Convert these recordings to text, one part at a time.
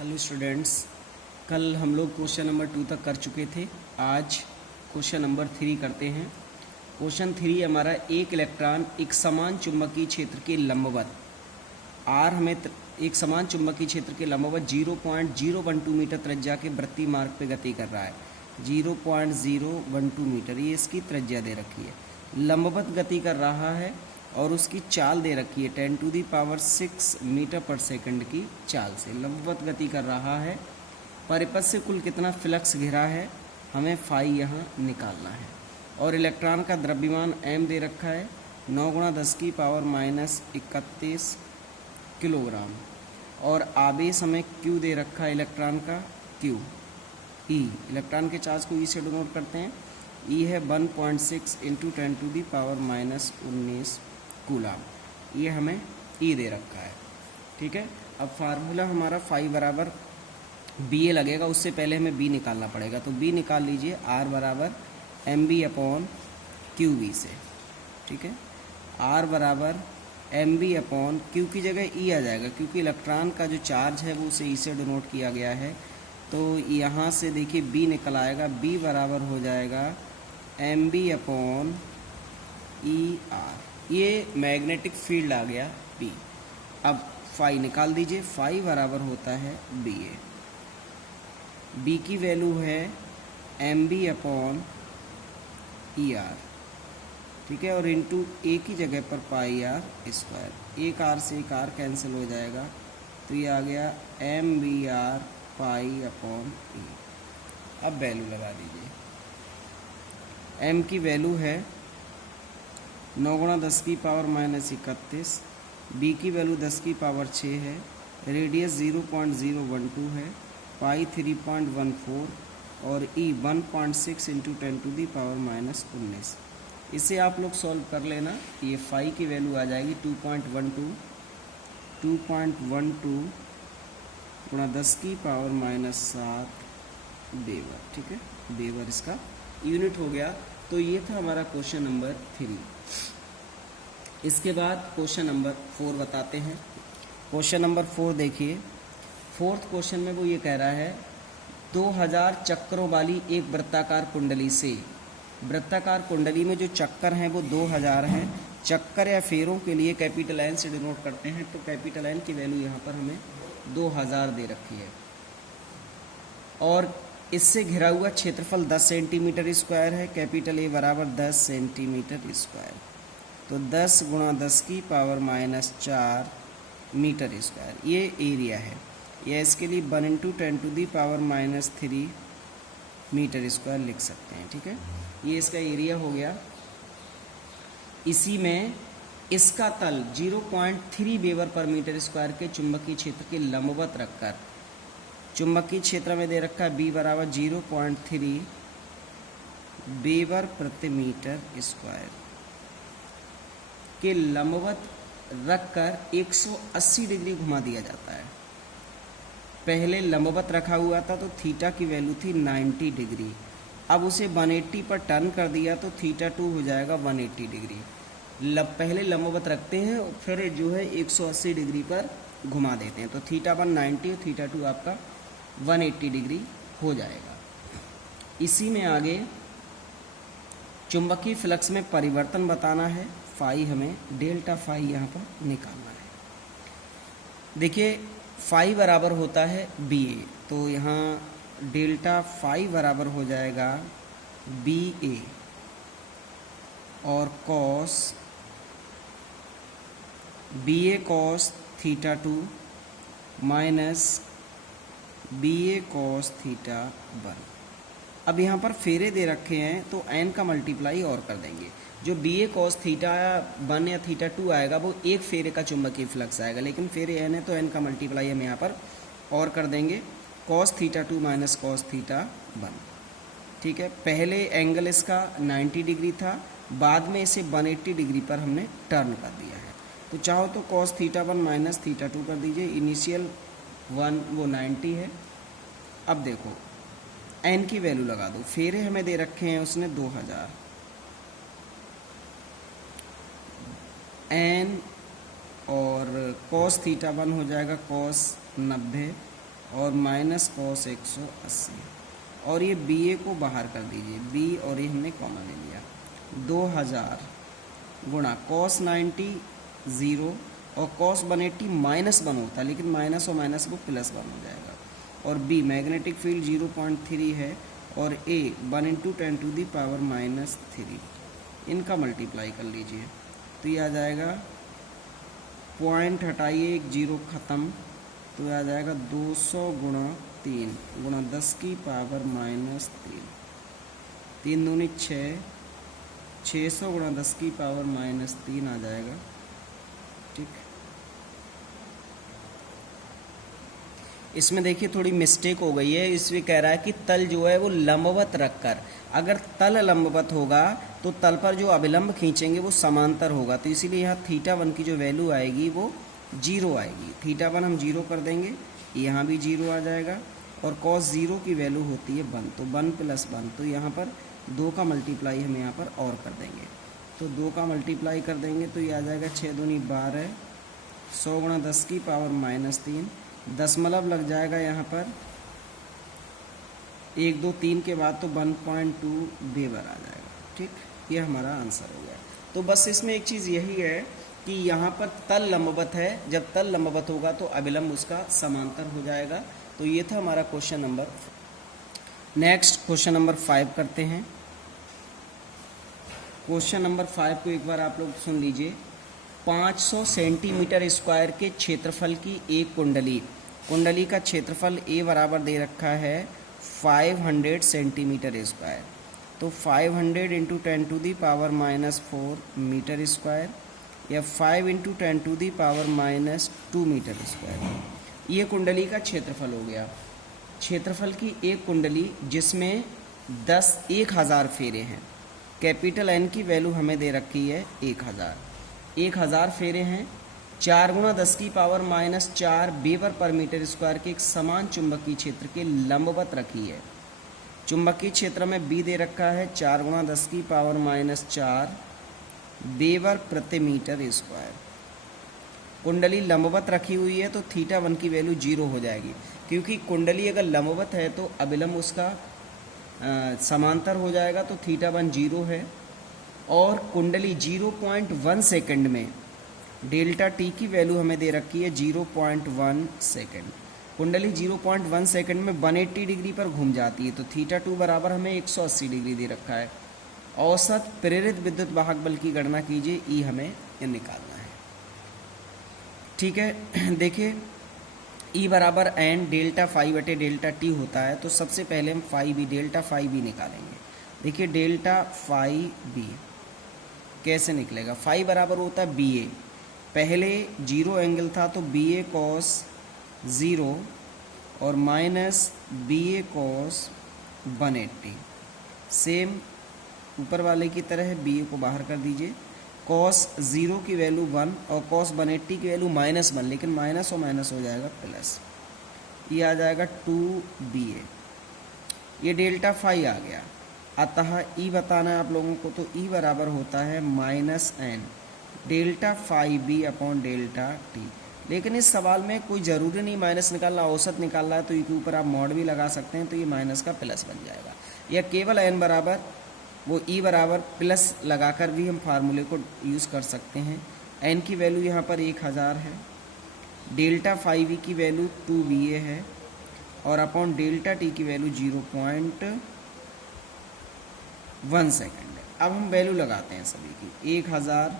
Hello students, कल हम लोग क्वेश्चन नंबर 2 तक कर चुके थे। आज क्वेश्चन नंबर 3 करते हैं। क्वेश्चन 3 हमारा एक इलेक्ट्रॉन एक समान चुंबकीय क्षेत्र के लंबवत आर हमें एक समान चुंबकीय क्षेत्र के लंबवत 0.012 मीटर त्रिज्या के वृत्तीय मार्ग पे गति कर रहा है। 0.012 मीटर ये इसकी त्रिज्या दे रखी है। लंबवत गति कर रहा है और उसकी चाल दे रखी है 10⁶ मीटर पर सेकंड की चाल से लंबवत गति कर रहा है। परिपथ से कुल कितना फ्लक्स घिरा है हमें फाई यहाँ निकालना है। और इलेक्ट्रॉन का द्रव्यमान m दे रखा है 9×10⁻31 किलोग्राम। और आवेश हमें q दे रखा है इलेक्ट्रॉन का q e। इलेक्ट्रॉन के चार्ज को e से डिनोट करते हैं। e है 1.6 × 10⁻19 कूलाम। ये हमें e दे रखा है। ठीक है, अब फार्मूला हमारा फाई बराबर बी ए लगेगा। उससे पहले हमें b निकालना पड़ेगा, तो b निकाल लीजिए। r बराबर mb/qv से। ठीक है, r बराबर mb/q की जगह e आ जाएगा क्योंकि इलेक्ट्रॉन का जो चार्ज है वो उसे e से डिनोट किया गया है। तो यहाँ से देखिए b निकल आएगा। b बराबर हो जाएगा mb/er। ये मैग्नेटिक फील्ड आ गया b। अब फाई निकाल दीजिए। फाई बराबर होता है बी ए। b की वैल्यू है mb/er। ठीक है, और इंटू ए की जगह पर πr²। एक r से एक r कैंसिल हो जाएगा, तो ये आ गया mb/r π/e। अब वैल्यू लगा दीजिए। m की वैल्यू है 9×10⁻31। b की वैल्यू 10⁶ है। रेडियस 0.012 है। पाई 3.14 और e 1.6 × 10⁻19। इसे आप लोग सॉल्व कर लेना। ये फाई की वैल्यू आ जाएगी 2.12 ×10⁻7 वेबर। ठीक है, वेबर इसका यूनिट हो गया। तो ये था हमारा क्वेश्चन नंबर 3। इसके बाद क्वेश्चन नंबर 4 बताते हैं। क्वेश्चन नंबर 4 देखिए। फोर्थ क्वेश्चन में वो ये कह रहा है 2000 चक्रों वाली एक वृत्ताकार कुंडली से, वृत्ताकार कुंडली में जो चक्कर हैं वो 2000 हैं। चक्कर या फेरों के लिए कैपिटल एन से डिनोट करते हैं, तो कैपिटल एन की वैल्यू यहाँ पर हमें 2000 दे रखी है। और इससे घिरा हुआ क्षेत्रफल 10 सेंटीमीटर स्क्वायर है। कैपिटल ए बराबर 10 सेंटीमीटर स्क्वायर, तो 10 × 10⁻⁴ मीटर स्क्वायर ये एरिया है। या इसके लिए 1 × 10⁻³ मीटर स्क्वायर लिख सकते हैं। ठीक है, ये इसका एरिया हो गया। इसी में इसका तल 0.3 वेबर पर मीटर स्क्वायर के चुंबकीय क्षेत्र के लंबवत रखकर, चुंबकीय क्षेत्र में दे रखा है b बराबर 0.3 वेबर प्रति मीटर स्क्वायर के लंबवत रखकर 180 डिग्री घुमा दिया जाता है। पहले लंबवत रखा हुआ था तो थीटा की वैल्यू थी 90 डिग्री। अब उसे 180 पर टर्न कर दिया तो θ2 हो जाएगा 180 डिग्री। पहले लंबवत रखते हैं और फिर जो है 180 डिग्री पर घुमा देते हैं, तो θ1 90 और θ2 आपका 180 डिग्री हो जाएगा। इसी में आगे चुंबकीय फ्लक्स में परिवर्तन बताना है। फाई हमें डेल्टा फाई यहाँ पर निकालना है। देखिए फाई बराबर होता है बी ए, तो यहाँ डेल्टा फाई बराबर हो जाएगा बी ए और कॉस बी ए कॉस θ2 माइनस बी ए कॉस θ1। अब यहाँ पर फेरे दे रखे हैं तो n का मल्टीप्लाई और कर देंगे। जो बी ए कॉस θ1 या θ2 आएगा वो एक फेरे का चुंबकीय फ्लक्स आएगा, लेकिन फेरे n है तो n का मल्टीप्लाई हम यहाँ पर और कर देंगे। cos θ2 minus cos θ1। ठीक है, पहले एंगल इसका 90 डिग्री था, बाद में इसे 180 डिग्री पर हमने टर्न कर दिया है। तो चाहो तो cos θ1 माइनस θ2 कर दीजिए। इनिशियल 1 वो 90 है। अब देखो n की वैल्यू लगा दो। फेरे हमें दे रखे हैं उसने 2000। n और cos θ1 हो जाएगा cos 90 और माइनस कॉस 180, और ये बी ए को बाहर कर दीजिए, बी और ये हमने कॉमन ले लिया, 2000 गुणा कॉस 90 0 और कॉस 180 -1 होता है, लेकिन माइनस और माइनस वो +1 हो जाएगा, और बी मैग्नेटिक फील्ड 0.3 है, और ए 1 × 10⁻³ इनका मल्टीप्लाई कर लीजिए, तो ये आ जाएगा, पॉइंट हटाइए, एक जीरो ख़त्म, तो ये आ जाएगा 200 गुणा 3 गुणा 10⁻³ 3 दूनी 6, 600 गुणा 10⁻³ आ जाएगा। ठीक, इसमें देखिए थोड़ी मिस्टेक हो गई है, इसमें कह रहा है कि तल जो है वो लंबवत रखकर, अगर तल लंबवत होगा तो तल पर जो अभिलंब खींचेंगे वो समांतर होगा, तो इसीलिए यहाँ θ1 की जो वैल्यू आएगी वो 0 आएगी। θ1 हम 0 कर देंगे, यहाँ भी 0 आ जाएगा, और cos 0 की वैल्यू होती है 1, तो 1 + 1, तो यहाँ पर 2 का मल्टीप्लाई हम यहाँ पर और कर देंगे, तो 2 का मल्टीप्लाई कर देंगे तो ये आ जाएगा 6 दूनी 12, 100 गुणा 10⁻³ दशमलव लग जाएगा यहाँ पर, 1 2 3 के बाद तो 1.2 वेबर आ जाएगा। ठीक, ये हमारा आंसर हो गया। तो बस इसमें एक चीज़ यही है कि यहाँ पर तल लंबवत है, जब तल लंबवत होगा तो अभिलंब उसका समांतर हो जाएगा। तो ये था हमारा question number. Next question number 5 करते हैं। क्वेश्चन नंबर 5 को एक बार आप लोग सुन लीजिए। 500 सेंटीमीटर स्क्वायर के क्षेत्रफल की एक कुंडली का क्षेत्रफल ए बराबर दे रखा है 500 सेंटीमीटर स्क्वायर, तो 500 × 10⁻⁻4 मीटर स्क्वायर या 5 × 10⁻⁻2 मीटर स्क्वायर, ये कुंडली का क्षेत्रफल हो गया। क्षेत्रफल की एक कुंडली जिसमें 1000 फेरे हैं, कैपिटल एन की वैल्यू हमें दे रखी है 1000 फेरे हैं, 4 × 10⁻⁻4 वेबर पर मीटर स्क्वायर के एक समान चुंबकीय क्षेत्र के लंबवत रखी है। चुंबकीय क्षेत्र में बी दे रखा है 4 × 10⁻⁻4 वेबर प्रति मीटर स्क्वायर। कुंडली लंबवत रखी हुई है तो θ1 की वैल्यू 0 हो जाएगी, क्योंकि कुंडली अगर लंबवत है तो अभिलंब उसका समांतर हो जाएगा, तो θ1 0 है। और कुंडली 0.1 सेकंड में ΔT की वैल्यू हमें दे रखी है 0.1 सेकंड। कुंडली 0.1 सेकंड में 180 डिग्री पर घूम जाती है, तो θ2 बराबर हमें 180 डिग्री दे रखा है। औसत प्रेरित विद्युत वाहक बल की गणना कीजिए, ई हमें ये निकालना है। ठीक है, देखिए ई बराबर n ΔΦ/ΔT होता है, तो सबसे पहले हम ΔΦB निकालेंगे। देखिए ΔΦB कैसे निकलेगा, फाई बराबर होता है BA, पहले 0 एंगल था तो BA cos 0 और माइनस BA cos 180, सेम ऊपर वाले की तरह BA को बाहर कर दीजिए। cos 0 की वैल्यू 1 और cos 180 की वैल्यू -1, लेकिन माइनस और माइनस हो जाएगा प्लस, ये आ जाएगा 2BA, ये ΔΦ आ गया। अतः ई बताना है आप लोगों को, तो ई बराबर होता है -n ΔΦB/ΔT। लेकिन इस सवाल में कोई ज़रूरी नहीं माइनस निकालना, औसत निकालना है, तो ई के ऊपर आप मॉड भी लगा सकते हैं, तो ये माइनस का प्लस बन जाएगा। या केवल n बराबर वो ई बराबर प्लस लगाकर भी हम फार्मूले को यूज़ कर सकते हैं। n की वैल्यू यहाँ पर 1000 है, ΔΦB की वैल्यू 2BA है, और अपॉन ΔT की वैल्यू 0.1 सेकेंड है। अब हम वैल्यू लगाते हैं सभी की। 1000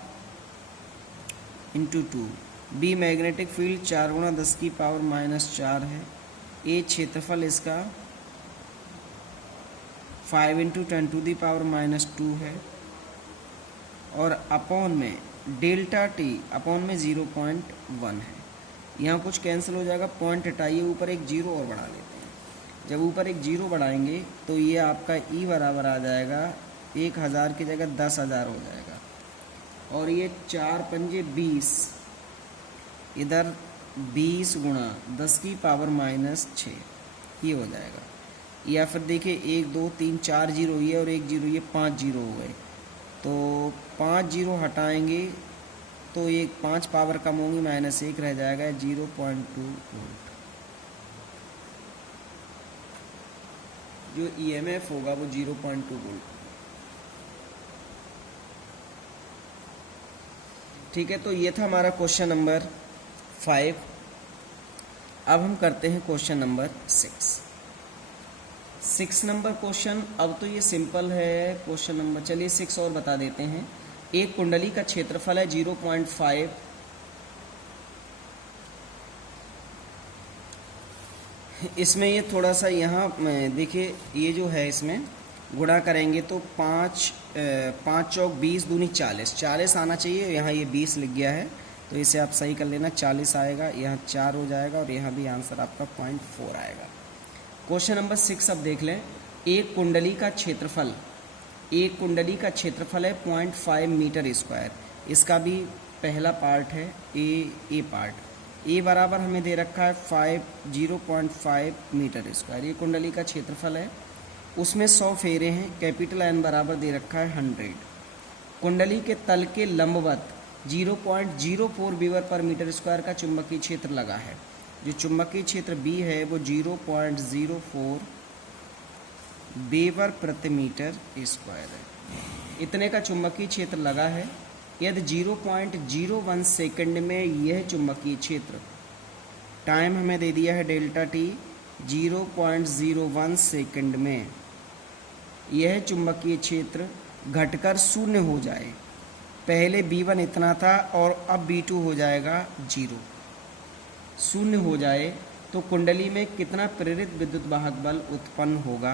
× 2, बी मैग्नेटिक फील्ड 4 × 10⁻⁻4 है, ए क्षेत्रफल इसका 5 × 10⁻⁻2 है, और अपॉन में ΔT अपॉन में 0.1 है। यहाँ कुछ कैंसिल हो जाएगा, पॉइंट हटाइए, ऊपर एक 0 और बढ़ा लेते हैं। जब ऊपर एक 0 बढ़ाएंगे तो ये आपका ई बराबर आ जाएगा 1000 की जगह 10,000 हो जाएगा, और ये 4 पंजे 20, इधर 20 गुणा 10⁻⁻6 ये हो जाएगा। या फिर देखिए 1 2 3 4 जीरो ये और 1 0 ये 5 जीरो हो गए, तो 5 जीरो हटाएंगे तो ये 5 पावर कम होंगी, -1 रह जाएगा 0.2 वोल्ट। जो ईएमएफ होगा वो 0.2 वोल्ट। ठीक है, तो ये था हमारा क्वेश्चन नंबर 5। अब हम करते हैं क्वेश्चन नंबर 6 नंबर क्वेश्चन। अब तो ये सिंपल है क्वेश्चन नंबर, चलिए 6 और बता देते हैं। एक कुंडली का क्षेत्रफल है 0.5, इसमें ये थोड़ा सा यहाँ देखिए, ये जो है इसमें गुणा करेंगे तो 5 चौक 20 दूनी 40 आना चाहिए। यहाँ ये 20 लिख गया है, तो इसे आप सही कर लेना, 40 आएगा, यहाँ 4 हो जाएगा और यहाँ भी आंसर आपका 0.4 आएगा। क्वेश्चन नंबर 6 अब देख लें। एक कुंडली का क्षेत्रफल है 0.5 मीटर स्क्वायर। इसका भी पहला पार्ट है ए पार्ट। ए बराबर हमें दे रखा है 0.5 मीटर स्क्वायर। ये कुंडली का क्षेत्रफल है, उसमें 100 फेरे हैं। कैपिटल एन बराबर दे रखा है 100। कुंडली के तल के लंबवत 0.04 वीवर पर मीटर स्क्वायर का चुंबकीय क्षेत्र लगा है। जो चुंबकीय क्षेत्र बी है वो 0.04 वेबर प्रति मीटर स्क्वायर है। इतने का चुंबकीय क्षेत्र लगा है। यदि 0.01 सेकंड में यह चुंबकीय क्षेत्र, टाइम हमें दे दिया है डेल्टा टी, 0.01 सेकंड में यह चुंबकीय क्षेत्र घटकर 0 हो जाए। पहले B1 इतना था और अब B2 हो जाएगा 0, 0 हो जाए तो कुंडली में कितना प्रेरित विद्युत वाहक बल उत्पन्न होगा,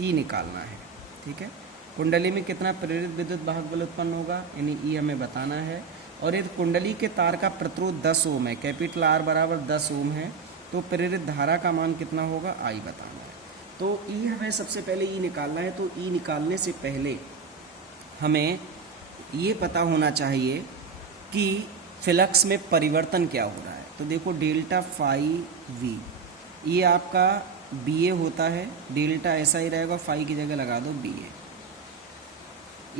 E निकालना है। ठीक है, कुंडली में कितना प्रेरित विद्युत वाहक बल उत्पन्न होगा, यानी E हमें बताना है। और यदि कुंडली के तार का प्रतिरोध 10 ओम है, कैपिटल R बराबर 10 ओम है, तो प्रेरित धारा का मान कितना होगा, I बताना है। तो E हमें सबसे पहले E निकालना है। तो E निकालने से पहले हमें ये पता होना चाहिए कि फ्लक्स में परिवर्तन क्या हो रहा है। तो देखो डेल्टा फाई वी, ये आपका बी ए होता है, डेल्टा ऐसा ही रहेगा, फाई की जगह लगा दो बी ए,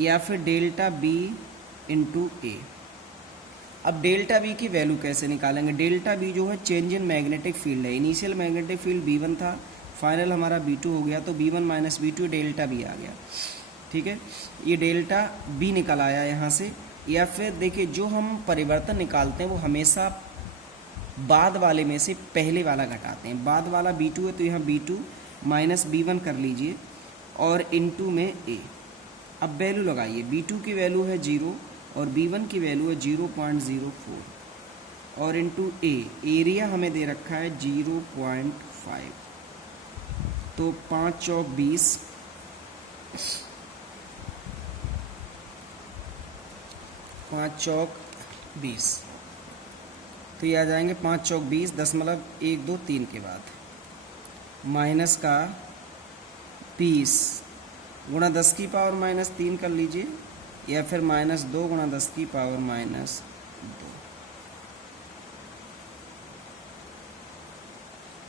या फिर डेल्टा बी इंटू ए। अब डेल्टा बी की वैल्यू कैसे निकालेंगे। डेल्टा बी जो है चेंज इन मैग्नेटिक फील्ड है। इनिशियल मैग्नेटिक फील्ड B1 था, फाइनल हमारा B2 हो गया, तो B1 minus B2 delta B आ गया। ठीक है, ये डेल्टा बी निकल आया यहाँ से। या फिर देखिए, जो हम परिवर्तन निकालते हैं वो हमेशा बाद वाले में से पहले वाला घटाते हैं। बाद वाला B2 है तो यहाँ B2 माइनस B1 कर लीजिए और इनटू में A। अब वैल्यू लगाइए, B2 की वैल्यू है 0 और B1 की वैल्यू है 0.04 और इनटू A। एरिया हमें दे रखा है 0.5, तो 5 चौक 20, 5 चौक 20, तो ये आ जाएंगे 5 चौक 20.123 के बाद माइनस का 20 गुणा 10 की पावर माइनस 3 कर लीजिए, या फिर -2 गुणा 10 की पावर -2।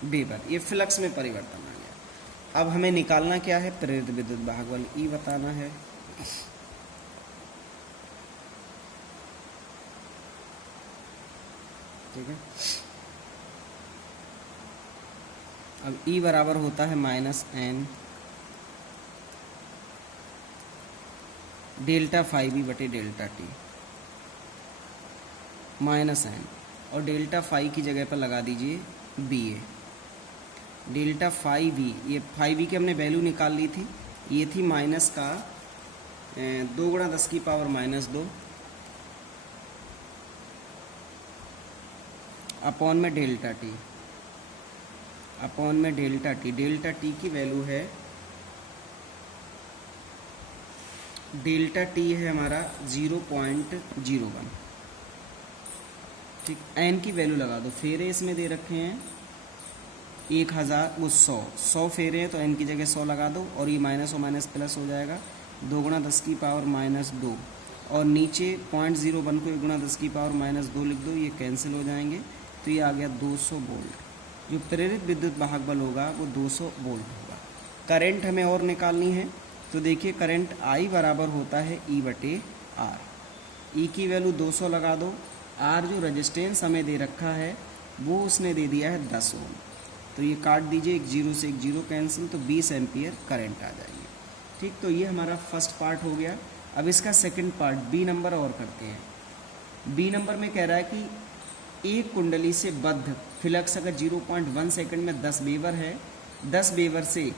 वेबर, ये फ्लक्स में परिवर्तन आ गया। अब हमें निकालना क्या है, प्रेरित विद्युत वाहक बल E बताना है। ठीक है, अब E बराबर होता है -n डेल्टा फाई बी बटे डेल्टा टी, -n और डेल्टा फाई की जगह पर लगा दीजिए बी ए। डेल्टा फाई बी, ये फाई बी की हमने वैल्यू निकाल ली थी, ये थी माइनस का 2 गुणा 10 की पावर -2 अपॉन में डेल्टा टी, अपॉन में डेल्टा टी। डेल्टा टी की वैल्यू है, डेल्टा टी है हमारा 0.01। ठीक, एन की वैल्यू लगा दो। फेरे इसमें दे रखे हैं 1000, वो 100 फेरे हैं तो एन की जगह 100 लगा दो और ये माइनस और माइनस प्लस हो जाएगा, 2 गुणा 10 की पावर -2 और नीचे 0.01 को 1 गुणा 10 की पावर -2 लिख दो, ये कैंसिल हो जाएंगे, तो ये आ गया 200 वोल्ट। जो प्रेरित विद्युत वाहक बल होगा वो 200 वोल्ट होगा। करंट हमें और निकालनी है, तो देखिए करंट I बराबर होता है E बटे R। E की वैल्यू 200 लगा दो, R जो रेजिस्टेंस हमें दे रखा है वो उसने दे दिया है 10 ओम। तो ये काट दीजिए, एक जीरो से एक जीरो कैंसिल, तो 20 एम्पियर करंट आ जाएगी। ठीक, तो ये हमारा फर्स्ट पार्ट हो गया। अब इसका सेकंड पार्ट बी नंबर और करते हैं। बी नंबर में कह रहा है कि एक कुंडली से बद्ध फ्लक्स अगर 0.1 सेकंड में 10 वेबर है, 10 वेबर से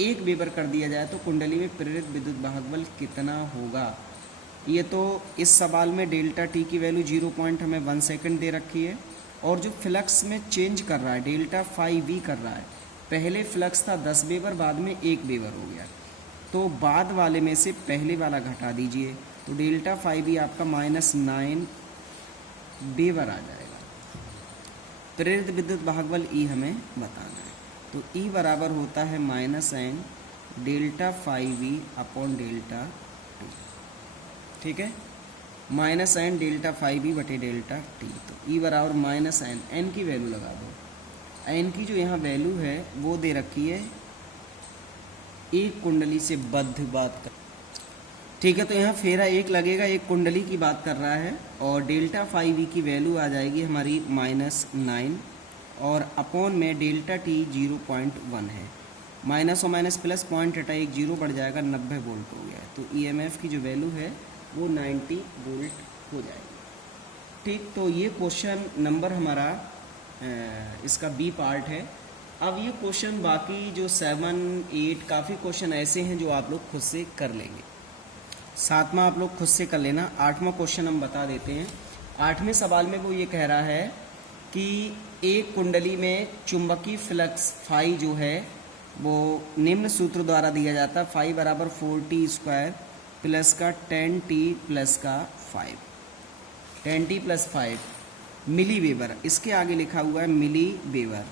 1 वेबर कर दिया जाए तो कुंडली में प्रेरित विद्युत वाहक बल कितना होगा। ये तो इस सवाल में डेल्टा टी की वैल्यू 0.1 सेकंड दे रखी है, और जो फ्लक्स में चेंज कर रहा है डेल्टा फाइव वी कर रहा है। पहले फ्लक्स था 10 वेबर, बाद में 1 वेबर हो गया, तो बाद वाले में से पहले वाला घटा दीजिए, तो डेल्टा फाइव वी आपका -9 वेबर आ जाएगा। प्रेरित विद्युत वाहक बल ई हमें बताना है, तो ई बराबर होता है -n delta five V upon delta T. ठीक है, -n डेल्टा फाइव वी बटे डेल्टा टी, तो ई बराबर -n, एन की वैल्यू लगा दो। एन की जो यहाँ वैल्यू है वो दे रखी है एक कुंडली से बद्ध बात कर। ठीक है, तो यहाँ फेरा एक लगेगा, एक कुंडली की बात कर रहा है, और डेल्टा फाइव वी की वैल्यू आ जाएगी हमारी -9, और अपॉन में डेल्टा टी 0.1 है, माइनस और माइनस प्लस पॉइंट हटा एक जीरो बढ़ जाएगा, 90 वोल्ट हो गया, तो ईएमएफ की जो वैल्यू है वो 90 वोल्ट हो जाएगी। ठीक, तो ये क्वेश्चन नंबर हमारा इसका बी पार्ट है। अब ये क्वेश्चन बाकी जो 7, 8 काफ़ी क्वेश्चन ऐसे हैं जो आप लोग खुद से कर लेंगे। 7वां आप लोग खुद से कर लेना। 8वां क्वेश्चन हम बता देते हैं। 8वें सवाल में वो ये कह रहा है कि एक कुंडली में चुंबकीय फ्लक्स फाई जो है वो निम्न सूत्र द्वारा दिया जाता है, फाई बराबर 4t² प्लस का 10t प्लस का 5, 10t प्लस 5 मिली वेबर, इसके आगे लिखा हुआ है मिली वेबर।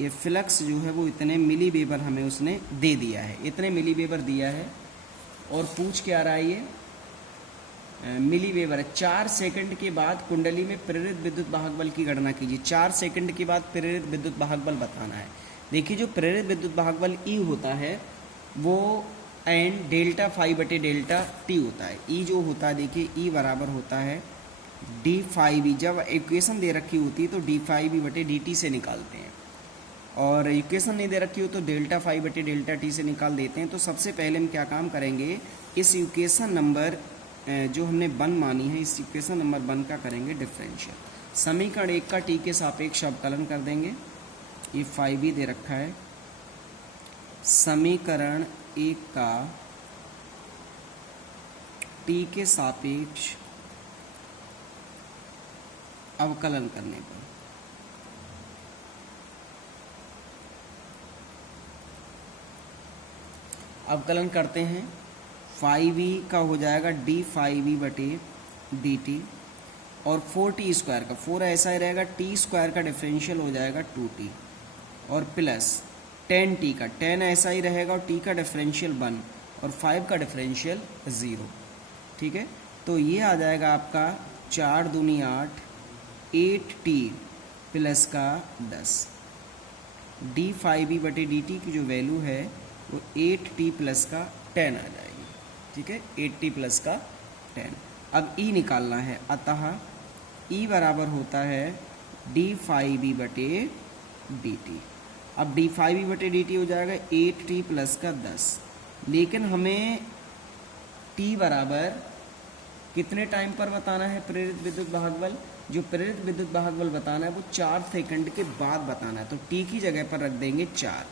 ये फ्लक्स जो है वो इतने मिली वेबर हमें उसने दे दिया है, इतने मिली वेबर दिया है, और पूछ क्या रहा है ये मिली वेबर है। 4 सेकंड के बाद कुंडली में प्रेरित विद्युत वाहक बल की गणना कीजिए। 4 सेकंड के बाद प्रेरित विद्युत वाहक बल बताना है। देखिए, जो प्रेरित विद्युत वाहक बल ई होता है वो एन डेल्टा फाइव बटे डेल्टा टी होता है। ई जो होता है, देखिए ई बराबर होता है डी फाइव ई। जब इक्वेशन दे रखी होती है तो डी फाइव ई बटे डी टी से निकालते हैं, और इक्वेशन नहीं दे रखी हो तो डेल्टा फाइव बटे डेल्टा टी से निकाल देते हैं। तो सबसे पहले हम क्या काम करेंगे, इस इक्वेशन नंबर जो हमने 1 मानी है, इस इक्वेशन नंबर 1 का करेंगे डिफरेंशियल। समीकरण 1 का टी के सापेक्ष अवकलन कर देंगे, ये 5 दे रखा है। समीकरण 1 का टी के सापेक्ष अवकलन करने पर अवकलन करते हैं, 5e का हो जाएगा डी 5e बटे डी टी, और 4t² का 4 ऐसा ही रहेगा, t² का डिफरेंशियल हो जाएगा 2t, और प्लस 10t का 10 ऐसा ही रहेगा, और t का डिफरेंशियल 1, और 5 का डिफरेंशियल 0। ठीक है, तो ये आ जाएगा आपका 4 दूनी 8, 8t प्लस का 10। डी 5e बटे डी टी की जो वैल्यू है वो 8t प्लस का 10 आ जाएगी। ठीक है, 8t प्लस का 10। अब e निकालना है, अतः e बराबर होता है d5e बटे dt। अब d5e बटे dt हो जाएगा 8t प्लस का 10, लेकिन हमें t बराबर कितने टाइम पर बताना है प्रेरित विद्युत वाहक बल। जो प्रेरित विद्युत वाहक बल बताना है वो 4 सेकंड के बाद बताना है, तो t की जगह पर रख देंगे 4,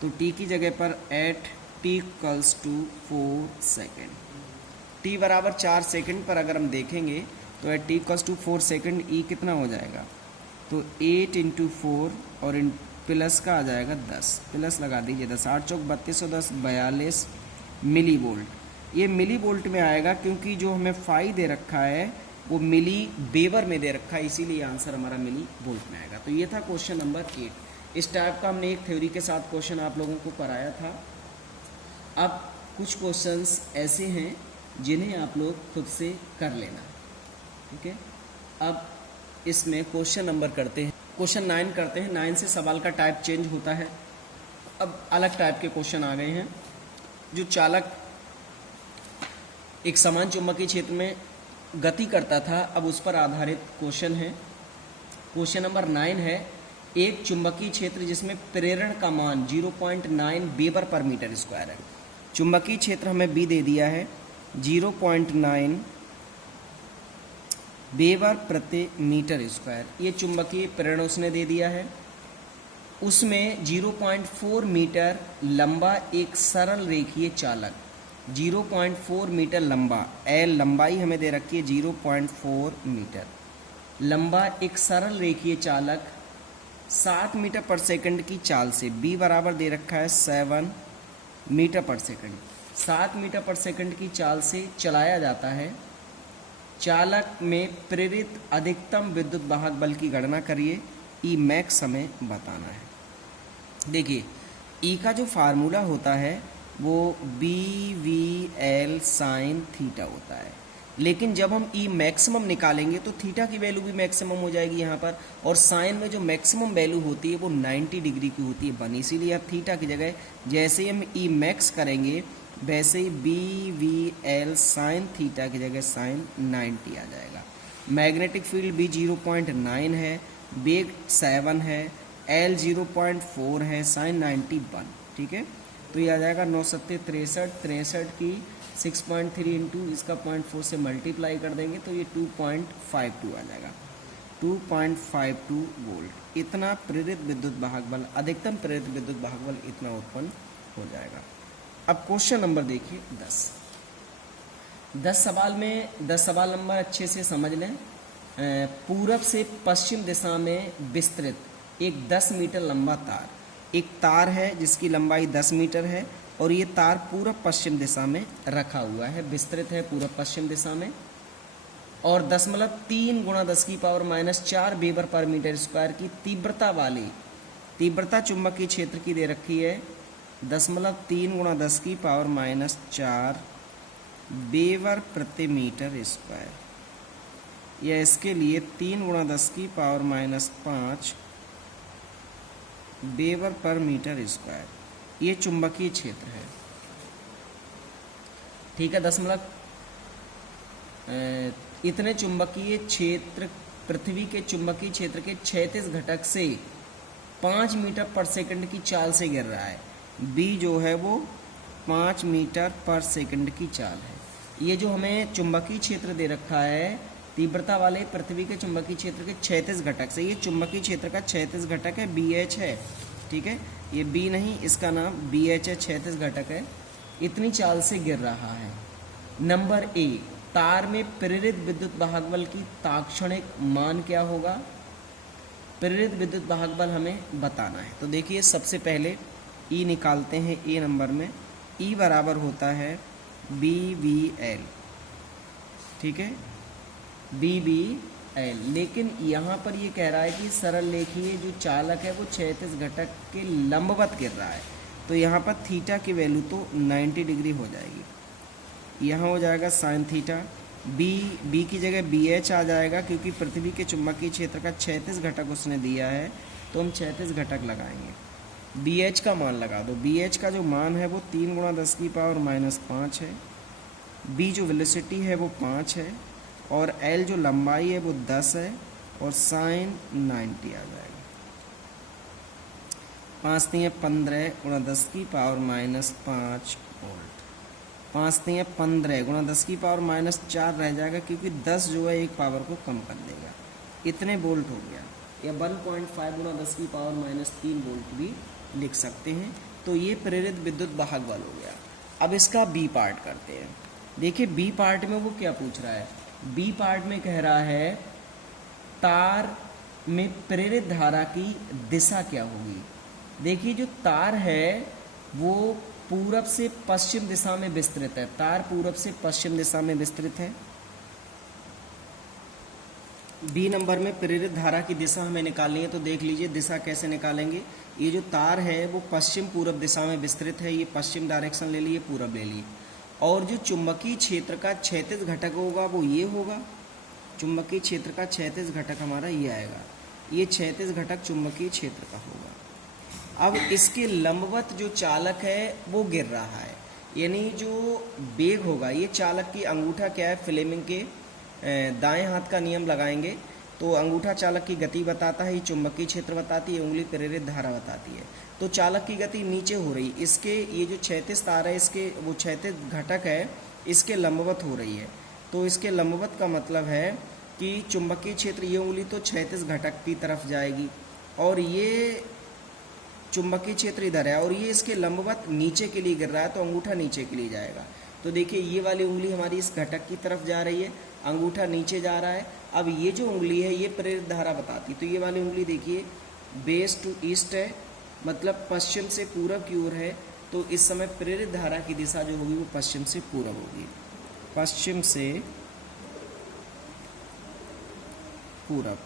तो t की जगह पर at t equals to 4 second. t बराबर 4 सेकंड पर अगर हम देखेंगे तो at t equals to 4 second e कितना हो जाएगा, तो 8 × 4 और इन प्लस का आ जाएगा 10, प्लस लगा दीजिए 10, 8 चौक 3210 42 मिली वोल्ट। ये मिली वोल्ट में आएगा क्योंकि जो हमें फाई दे रखा है वो मिली वेबर में दे रखा है, इसीलिए आंसर हमारा मिली वोल्ट में आएगा। तो ये था क्वेश्चन नंबर 8। इस टाइप का हमने एक थ्योरी के साथ क्वेश्चन आप लोगों को कराया था। अब कुछ क्वेश्चंस ऐसे हैं जिन्हें आप लोग खुद से कर लेना। ठीक है, अब इसमें क्वेश्चन नंबर करते हैं, क्वेश्चन 9 करते हैं। 9 से सवाल का टाइप चेंज होता है, अब अलग टाइप के क्वेश्चन आ गए हैं। जो चालक एक समान चुंबकीय क्षेत्र में गति करता था, अब उस पर आधारित क्वेश्चन है। क्वेश्चन नंबर 9 है एक चुंबकीय क्षेत्र जिसमें प्रेरण का मान 0.9 वेबर पर मीटर स्क्वायर है। चुंबकीय क्षेत्र हमें बी दे दिया है 0.9 वेबर प्रति मीटर स्क्वायर, ये चुंबकीय प्रेरण उसने दे दिया है। उसमें 0.4 मीटर लंबा एक सरल रेखीय चालक, 0.4 मीटर लंबा, एल लंबाई हमें दे रखी है 0.4 मीटर लंबा एक सरल रेखीय चालक 7 मीटर पर सेकंड की चाल से, बी बराबर दे रखा है 7 मीटर पर सेकंड, 7 मीटर पर सेकंड की चाल से चलाया जाता है। चालक में प्रेरित अधिकतम विद्युत वाहक बल की गणना करिए, ई मैक्स हमें बताना है। देखिए ई का जो फार्मूला होता है वो B V L sine theta होता है, लेकिन जब हम ई मैक्सिमम निकालेंगे तो थीटा की वैल्यू भी मैक्सिमम हो जाएगी यहाँ पर, और साइन में जो मैक्सिमम वैल्यू होती है वो 90 डिग्री की होती है बनी, इसीलिए अब थीटा की जगह जैसे ही हम ई मैक्स करेंगे वैसे ही B V L sine theta की जगह साइन 90 आ जाएगा। मैग्नेटिक फील्ड भी 0.9 है, वेग 7 है, एल 0.4 है, साइन 91, ठीक है। तो ये आ जाएगा 9 सत्ते 63 की 6.3 इंटू इसका 0.4 से मल्टीप्लाई कर देंगे तो ये 2.52 आ जाएगा, 2.52 वोल्ट। इतना प्रेरित विद्युत वाहक बल, अधिकतम प्रेरित विद्युत वाहक बल इतना उत्पन्न हो जाएगा। अब क्वेश्चन नंबर देखिए 10 सवाल नंबर अच्छे से समझ लें। पूरब से पश्चिम दिशा में विस्तृत एक 10 मीटर लंबा तार, एक तार है जिसकी लंबाई 10 मीटर है और ये तार पूरब पश्चिम दिशा में रखा हुआ है, विस्तृत है पूरब पश्चिम दिशा में, और 0.3 × 10⁻⁴ वेबर पर मीटर स्क्वायर की तीव्रता वाली, तीव्रता चुंबकीय क्षेत्र की दे रखी है 0.3 × 10⁻⁴ वेबर प्रति मीटर स्क्वायर, या इसके लिए 3 × 10⁻⁵ वेबर पर मीटर स्क्वायर, ये चुंबकीय क्षेत्र है, ठीक है। इतने चुंबकीय क्षेत्र पृथ्वी के चुंबकीय क्षेत्र के 36 घटक से 5 मीटर पर सेकंड की चाल से गिर रहा है। बी जो है वो 5 मीटर पर सेकंड की चाल है। ये जो हमें चुंबकीय क्षेत्र दे रखा है तीव्रता वाले पृथ्वी के चुंबकीय क्षेत्र के 36 घटक से, ये चुंबकीय क्षेत्र का 36 घटक है, बी एच है, ठीक है। ये बी नहीं, इसका नाम बी एच है, 36 घटक है, इतनी चाल से गिर रहा है। नंबर ए, तार में प्रेरित विद्युत वाहक बल की तात्क्षणिक मान क्या होगा? प्रेरित विद्युत वाहक बल हमें बताना है। तो देखिए सबसे पहले ई निकालते हैं। ए नंबर में ई बराबर होता है बी वी एल, ठीक है, बी वी एल। लेकिन यहाँ पर ये कह रहा है कि सरल रेखीय जो चालक है वो 36 घटक के लंबवत गिर रहा है, तो यहाँ पर थीटा की वैल्यू तो 90 डिग्री हो जाएगी, यहाँ हो जाएगा साइन थीटा। बी की जगह बी एच आ जाएगा क्योंकि पृथ्वी के चुंबकीय क्षेत्र का 36 घटक उसने दिया है, तो हम 36 घटक लगाएंगे। बी एच का मान लगा दो। बी एच का जो मान है वो 3 × 10⁻⁵ है। बी जो वेलोसिटी है वो 5 है, और एल जो लंबाई है वो 10 है, और साइन 90 आ जाएगा। 5 × 15 × 10⁻⁵ वोल्ट। 5 × 15 × 10⁻⁴ रह जाएगा क्योंकि 10 जो है एक पावर को कम कर देगा, इतने वोल्ट हो गया, या 1.5 × 10⁻³ वोल्ट भी लिख सकते हैं। तो ये प्रेरित विद्युत वाहक बल हो गया। अब इसका बी पार्ट करते हैं। देखिए बी पार्ट में वो क्या पूछ रहा है। बी पार्ट में कह रहा है तार में प्रेरित धारा की दिशा क्या होगी। देखिए जो तार है वो पूरब से पश्चिम दिशा में विस्तृत है, तार पूरब से पश्चिम दिशा में विस्तृत है। बी नंबर में प्रेरित धारा की दिशा हमें निकालनी है, तो देख लीजिए दिशा कैसे निकालेंगे। ये जो तार है वो पश्चिम पूरब दिशा में विस्तृत है, ये पश्चिम डायरेक्शन ले लिए, पूरब ले लिए, और जो चुंबकीय क्षेत्र का 36 घटक होगा वो ये होगा। चुंबकीय क्षेत्र का 36 घटक हमारा ये आएगा, ये 36 घटक चुंबकीय क्षेत्र का होगा। अब इसके लंबवत जो चालक है वो गिर रहा है, यानी जो वेग होगा, ये चालक की अंगूठा क्या है, फ्लेमिंग के दाएं हाथ का नियम लगाएंगे तो अंगूठा चालक की गति बताता है, ये चुंबकीय क्षेत्र बताती है, उंगली प्रेरित धारा बताती है। तो चालक की गति नीचे हो रही, इसके ये जो क्षैतिज तार है इसके वो क्षैतिज घटक है इसके लंबवत हो रही है। तो इसके लंबवत का मतलब है कि चुंबकीय क्षेत्र, ये उंगली तो क्षैतिज घटक की तरफ जाएगी और ये चुंबकीय क्षेत्र इधर है और ये इसके लंबवत नीचे के लिए गिर रहा है, तो अंगूठा नीचे के लिए जाएगा। तो देखिए ये वाली उंगली हमारी इस घटक की तरफ जा रही है, अंगूठा नीचे जा रहा है। अब ये जो उंगली है ये प्रेरित धारा बताती, तो ये वाली उंगली देखिए वेस्ट टू ईस्ट है, मतलब पश्चिम से पूरब की ओर है। तो इस समय प्रेरित धारा की दिशा जो होगी वो पश्चिम से पूरब होगी, पश्चिम से पूरब,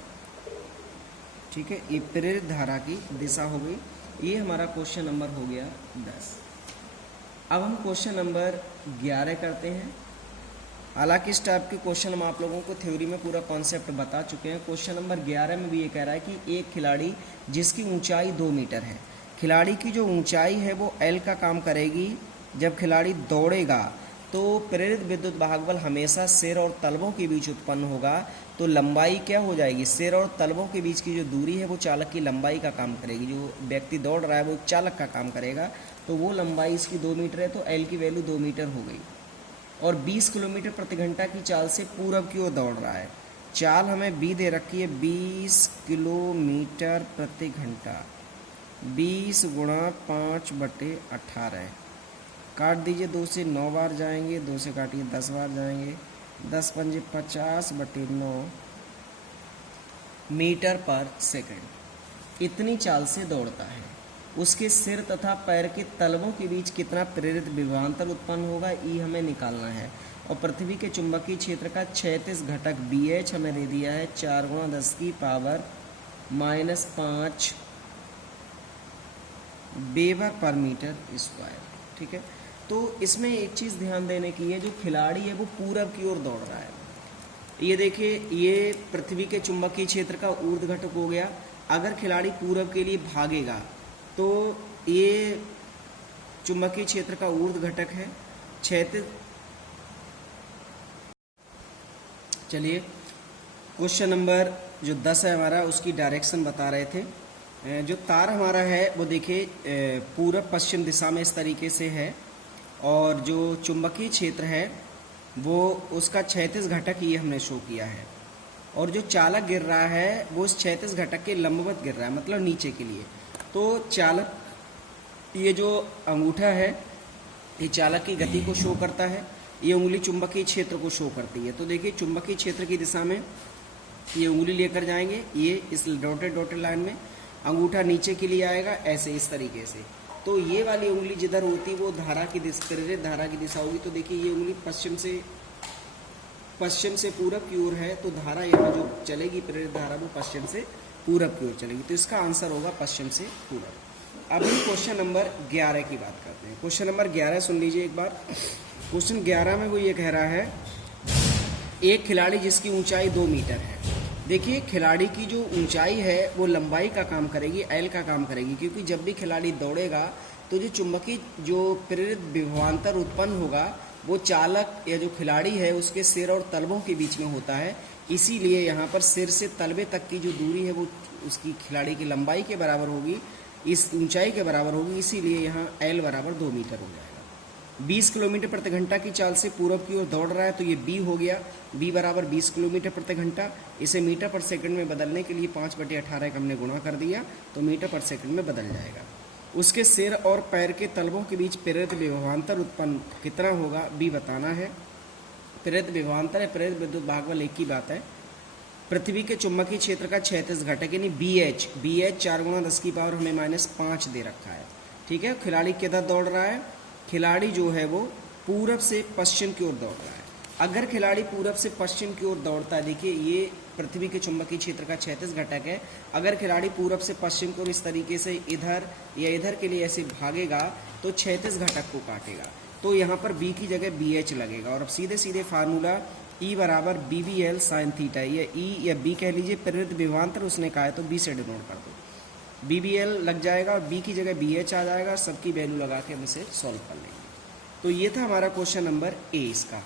ठीक है। ये प्रेरित धारा की दिशा हो गई। ये हमारा क्वेश्चन नंबर हो गया 10। अब हम क्वेश्चन नंबर 11 करते हैं। हालांकि इस टाइप के क्वेश्चन हम आप लोगों को थ्योरी में पूरा कॉन्सेप्ट बता चुके हैं। क्वेश्चन नंबर 11 में भी ये कह रहा है कि एक खिलाड़ी जिसकी ऊंचाई 2 मीटर है, खिलाड़ी की जो ऊंचाई है वो L का काम करेगी। जब खिलाड़ी दौड़ेगा तो प्रेरित विद्युत भाग बल हमेशा सिर और तलवों के बीच उत्पन्न होगा। तो लंबाई क्या हो जाएगी, सिर और तलवों के बीच की जो दूरी है वो चालक की लंबाई का काम करेगी। जो व्यक्ति दौड़ रहा है वो चालक का काम करेगा, तो वो लंबाई इसकी 2 मीटर है, तो L की वैल्यू 2 मीटर हो गई। और 20 किलोमीटर प्रति घंटा की चाल से पूरब की ओर दौड़ रहा है। चाल हमें B दे रखी है 20 किलोमीटर प्रति घंटा, 20 गुणा 5/18, काट दीजिए, 2 से 9 बार जाएंगे, 2 से काटिए 10 बार जाएंगे, 10 पंजे 50/9 मीटर पर सेकंड। इतनी चाल से दौड़ता है। उसके सिर तथा पैर के तलवों के बीच कितना प्रेरित विभवांतर उत्पन्न होगा, ये हमें निकालना है। और पृथ्वी के चुंबकीय क्षेत्र का क्षैतिज घटक BH हमें दे दिया है 4 × 10⁻⁻5 वेबर पर मीटर स्क्वायर, ठीक है। तो इसमें एक चीज़ ध्यान देने की है, जो खिलाड़ी है वो पूरब की ओर दौड़ रहा है। ये देखिए, ये पृथ्वी के चुंबकीय क्षेत्र का ऊर्ध्व घटक हो गया। अगर खिलाड़ी पूरब के लिए भागेगा तो ये चुंबकीय क्षेत्र का ऊर्ध्व घटक है, क्षैतिज। चलिए क्वेश्चन नंबर जो 10 है हमारा, उसकी डायरेक्शन बता रहे थे। जो तार हमारा है वो देखिए पूरब पश्चिम दिशा में इस तरीके से है, और जो चुंबकीय क्षेत्र है वो उसका क्षैतिज घटक ये हमने शो किया है। और जो चालक गिर रहा है वो इस क्षैतिज घटक के लंबवत गिर रहा है, मतलब नीचे के लिए। तो चालक, ये जो अंगूठा है ये चालक की गति को शो करता है, ये उंगली चुंबकीय क्षेत्र को शो करती है। तो देखिए चुंबकीय क्षेत्र की दिशा में ये उंगली लेकर जाएंगे, ये इस डॉटेड लाइन में, अंगूठा नीचे के लिए आएगा ऐसे, इस तरीके से। तो ये वाली उंगली जिधर होती वो धारा की दिशा, प्रेरित धारा की दिशा होगी। तो देखिए ये उंगली पश्चिम से पूरब की ओर है, तो धारा यहाँ जो चलेगी प्रेरित धारा वो पश्चिम से पूरब की ओर चलेगी। तो इसका आंसर होगा पश्चिम से पूरब। अब हम क्वेश्चन नंबर 11 की बात करते हैं। क्वेश्चन नंबर 11 सुन लीजिए एक बार। क्वेश्चन 11 में वो ये कह रहा है, एक खिलाड़ी जिसकी ऊंचाई 2 मीटर है। देखिए खिलाड़ी की जो ऊंचाई है वो लंबाई का काम करेगी, L का काम करेगी, क्योंकि जब भी खिलाड़ी दौड़ेगा तो जो चुंबकीय जो प्रेरित विभवांतर उत्पन्न होगा वो चालक या जो खिलाड़ी है उसके सिर और तलवों के बीच में होता है। इसीलिए यहाँ पर सिर से तलवे तक की जो दूरी है वो उसकी खिलाड़ी की लंबाई के बराबर होगी, इस ऊंचाई के बराबर होगी। इसीलिए यहाँ L बराबर 2 मीटर हो जाएगा। 20 किलोमीटर प्रति घंटा की चाल से पूरब की ओर दौड़ रहा है, तो ये B हो गया। B बराबर 20 किलोमीटर प्रति घंटा। इसे मीटर पर सेकंड में बदलने के लिए 5/18 का हमने गुणा कर दिया, तो मीटर पर सेकंड में बदल जाएगा। उसके सिर और पैर के तलवों के बीच प्रेरित विभवांतर उत्पन्न कितना होगा, B बताना है। प्रेरित विभवांतर है, प्रेरित विद्युत भागबल एक ही बात है। पृथ्वी के चुंबकीय क्षेत्र का क्षैतिज घटक यानी BH 4 × 10⁻⁻5 दे रखा है, ठीक है। खिलाड़ी किधर दौड़ रहा है, खिलाड़ी जो है वो पूरब से पश्चिम की ओर दौड़ रहा है। अगर खिलाड़ी पूरब से पश्चिम की ओर दौड़ता है, देखिए ये पृथ्वी के चुंबकीय क्षेत्र का क्षैतिज घटक है। अगर खिलाड़ी पूरब से पश्चिम की ओर इस तरीके से इधर या इधर के लिए ऐसे भागेगा तो क्षैतिज घटक को काटेगा, तो यहाँ पर B की जगह BH लगेगा। और अब सीधे सीधे फार्मूला E बराबर BBL sin थीटा, ये E या B कह लीजिए, प्रेरित विभवांतर उसने कहा है तो B से डिनोट कर दो। BBL लग जाएगा और B की जगह BH आ जाएगा, सबकी वैल्यू लगा के हम इसे सॉल्व कर लेंगे। तो ये था हमारा क्वेश्चन नंबर A इसका।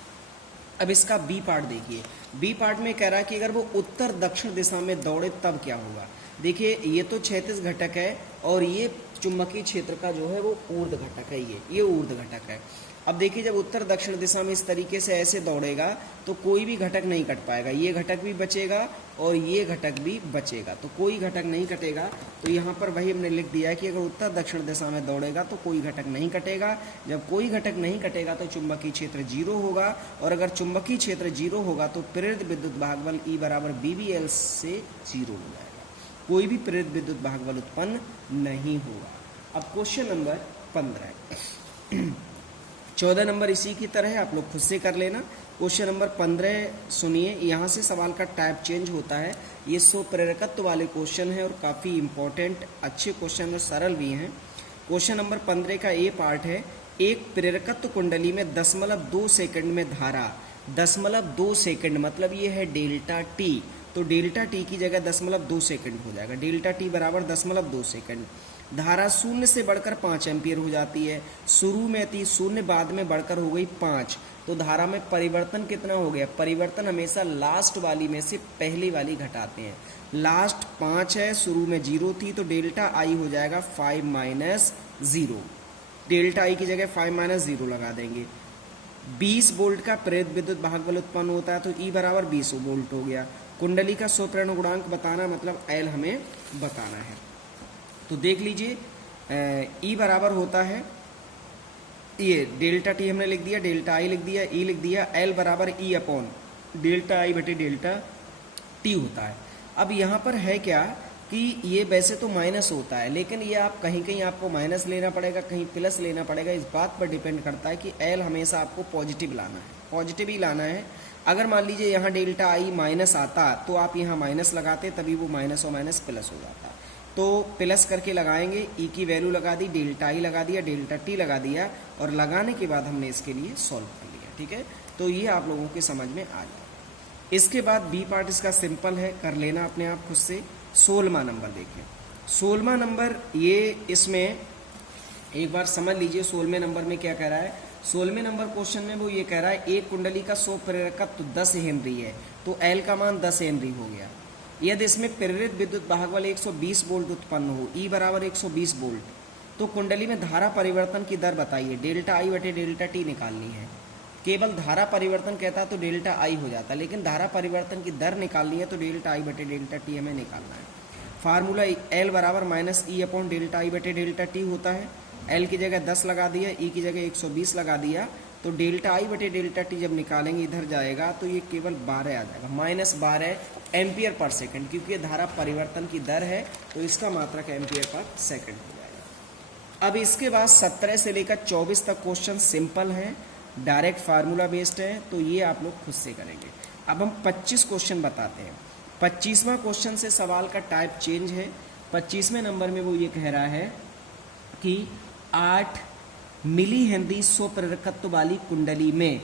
अब इसका बी पार्ट देखिए, बी पार्ट में कह रहा है कि अगर वो उत्तर दक्षिण दिशा में दौड़े तब क्या होगा। देखिए ये तो क्षैतिज घटक है और ये चुंबकीय क्षेत्र का जो है वो ऊर्ध्व घटक है, ये ऊर्ध्व घटक है। अब देखिए जब उत्तर दक्षिण दिशा में इस तरीके से ऐसे दौड़ेगा तो कोई भी घटक नहीं कट पाएगा, ये घटक भी बचेगा और ये घटक भी बचेगा, तो कोई घटक नहीं कटेगा। तो यहाँ पर वही हमने लिख दिया है कि अगर उत्तर दक्षिण दिशा में दौड़ेगा तो कोई घटक नहीं कटेगा। जब कोई घटक नहीं कटेगा तो चुंबकीय क्षेत्र जीरो होगा, और अगर चुंबकीय क्षेत्र जीरो होगा तो प्रेरित विद्युत भागबल E बराबर BBL से जीरो हो जाएगा, कोई भी प्रेरित विद्युत भागबल उत्पन्न नहीं होगा। अब क्वेश्चन नंबर 15 14 नंबर इसी की तरह है, आप लोग खुद से कर लेना। क्वेश्चन नंबर 15 सुनिए, यहाँ से सवाल का टाइप चेंज होता है। ये 100 प्रेरकत्व वाले क्वेश्चन है और काफ़ी इंपॉर्टेंट अच्छे क्वेश्चन और सरल भी हैं। क्वेश्चन नंबर 15 का ए पार्ट है, एक प्रेरकत्व कुंडली में 0.2 सेकंड में धारा 0.2 सेकंड मतलब ये है डेल्टा टी, तो डेल्टा टी की जगह 0.2 सेकंड हो जाएगा। डेल्टा टी बराबर 0.2 सेकंड। धारा 0 से बढ़कर 5 एम्पियर हो जाती है। शुरू में थी 0, बाद में बढ़कर हो गई 5, तो धारा में परिवर्तन कितना हो गया। परिवर्तन हमेशा लास्ट वाली में से पहली वाली घटाते हैं। लास्ट 5 है, शुरू में 0 थी, तो डेल्टा आई हो जाएगा 5 - 0। डेल्टा आई की जगह 5 - 0 लगा देंगे। 20 वोल्ट का प्रेरित विद्युत भागबल उत्पन्न होता है, तो E बराबर 20 वोल्ट हो गया। कुंडली का स्वप्रेरण गुणांक बताना मतलब L हमें बताना है। तो देख लीजिए E बराबर होता है, ये डेल्टा टी हमने लिख दिया, डेल्टा आई लिख दिया, E लिख दिया, L बराबर E अपॉन डेल्टा आई बटे डेल्टा टी होता है। अब यहाँ पर है क्या कि ये वैसे तो माइनस होता है, लेकिन ये आप कहीं कहीं आपको माइनस लेना पड़ेगा, कहीं प्लस लेना पड़ेगा। इस बात पर डिपेंड करता है कि L हमेशा आपको पॉजिटिव लाना है, पॉजिटिव ही लाना है। अगर मान लीजिए यहाँ डेल्टा आई माइनस आता तो आप यहाँ माइनस लगाते, तभी वो माइनस और माइनस प्लस हो जाता। तो प्लस करके लगाएंगे, E की वैल्यू लगा दी, डेल्टा आई लगा दिया, डेल्टा टी लगा दिया, और लगाने के बाद हमने इसके लिए सॉल्व कर लिया। ठीक है, तो ये आप लोगों के समझ में आ जाए। इसके बाद बी पार्ट इसका सिंपल है, कर लेना अपने आप खुद से। 16वां नंबर देखिए, 16वां नंबर ये इसमें एक बार समझ लीजिए 16वें नंबर में क्या कह रहा है। 16वें नंबर क्वेश्चन में वो ये कह रहा है एक कुंडली का 100 प्रेरकत्व 10 हेनरी है, तो L का मान 10 हेनरी हो गया। यदि इसमें प्रेरित विद्युत भागबल 120 वोल्ट उत्पन्न हो, E बराबर 120 वोल्ट, तो कुंडली में धारा परिवर्तन की दर बताइए। डेल्टा आई बटे डेल्टा टी निकालनी है। केवल धारा परिवर्तन कहता तो डेल्टा आई हो जाता, लेकिन धारा परिवर्तन की दर निकालनी है तो डेल्टा आई बटे डेल्टा टी हमें निकालना है। फार्मूला L बराबर -E अपॉन डेल्टा आई बटे डेल्टा टी होता है। L की जगह 10 लगा दिया, E की जगह 120 लगा दिया, तो डेल्टा आई बटे डेल्टा टी जब निकालेंगे इधर जाएगा तो ये केवल 12 आ जाएगा, -12 एम्पियर पर सेकंड, क्योंकि ये धारा परिवर्तन की दर है तो इसका मात्रक एम्पियर पर सेकंड हो जाएगा। अब इसके बाद 17 से लेकर 24 तक क्वेश्चन सिंपल हैं, डायरेक्ट फार्मूला बेस्ड है, तो ये आप लोग खुद से करेंगे। अब हम 25 क्वेश्चन बताते हैं। 25वां क्वेश्चन से सवाल का टाइप चेंज है। 25वें नंबर में वो ये कह रहा है कि 8 मिली हेनरी 100 प्रेरकत्व वाली कुंडली में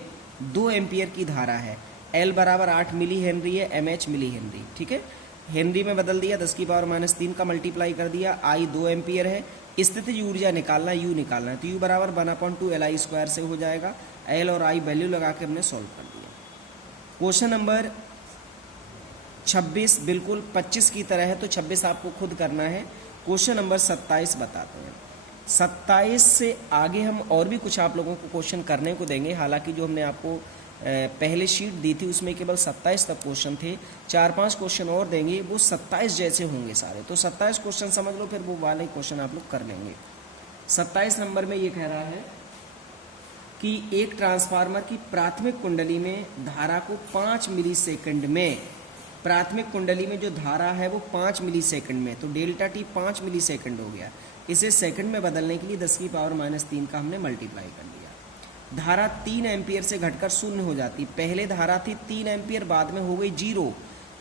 2 एम्पियर की धारा है। L बराबर 8 मिली हेनरी है, MH मिली हेनरी। ठीक है, हेनरी में बदल दिया, 10 की पावर -3 का मल्टीप्लाई कर दिया। I 2 एम्पियर है। स्थितिज ऊर्जा निकालना, U निकालना है, तो U बराबर 1/2 LI स्क्वायर से हो जाएगा। L और I वैल्यू लगा के हमने सॉल्व कर दिया। क्वेश्चन नंबर 26 बिल्कुल 25 की तरह है, तो 26 आपको खुद करना है। क्वेश्चन नंबर 27 बताते हैं। 27 से आगे हम और भी कुछ आप लोगों को क्वेश्चन करने को देंगे। हालांकि जो हमने आपको पहले शीट दी थी उसमें केवल 27 तक क्वेश्चन थे, 4-5 क्वेश्चन और देंगे, वो 27 जैसे होंगे सारे। तो 27 क्वेश्चन समझ लो, फिर वो वाले क्वेश्चन आप लोग कर लेंगे। 27 नंबर में ये कह रहा है कि एक ट्रांसफार्मर की प्राथमिक कुंडली में धारा को 5 मिली सेकंड में, प्राथमिक कुंडली में जो धारा है वो 5 मिली सेकंड में, तो डेल्टा टी 5 मिली सेकंड हो गया। इसे सेकंड में बदलने के लिए 10 की पावर -3 का हमने मल्टीप्लाई कर लिया। धारा 3 एम्पियर से घटकर 0 हो जाती। पहले धारा थी 3 एम्पियर, बाद में हो गई 0।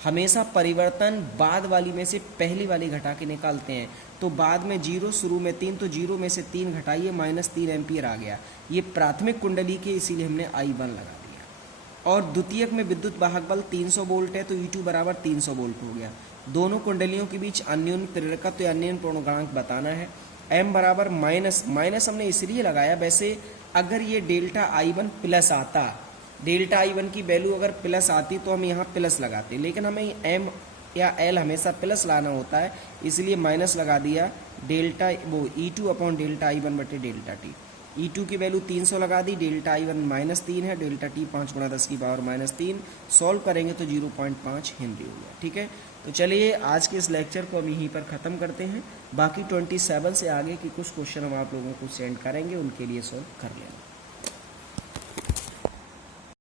हमेशा परिवर्तन बाद वाली में से पहली वाली घटा के निकालते हैं, तो बाद में 0, शुरू में 3, तो 0 में से 3 घटाइए, -3 एम्पियर आ गया। ये प्राथमिक कुंडली के, इसीलिए हमने I1 लगा दिया। और द्वितीयक में विद्युत वाहक बल 300 वोल्ट है, तो E2 बराबर 300 वोल्ट हो गया। दोनों कुंडलियों के बीच अन्योन्य प्रेरकत्व या अन्योन्य पूर्णांक बताना है। M बराबर माइनस हमने इसलिए लगाया, वैसे अगर ये डेल्टा I1 प्लस आता डेल्टा आई वन की वैल्यू अगर प्लस आती तो हम यहाँ प्लस लगाते, लेकिन हमें एम या एल हमेशा प्लस लाना होता है, इसलिए माइनस लगा दिया डेल्टा वो E2 upon delta I one बटे डेल्टा टी। E2 की वैल्यू 300 लगा दी, डेल्टा आई वन -3 है, डेल्टा टी 5 × 10⁻³ सॉल्व करेंगे तो 0.5 हेनरी हो गया। ठीक है, तो चलिए आज के इस लेक्चर को हम यहीं पर ख़त्म करते हैं। बाकी 27 से आगे की कुछ क्वेश्चन हम आप लोगों को सेंड करेंगे, उनके लिए सॉल्व कर लेना।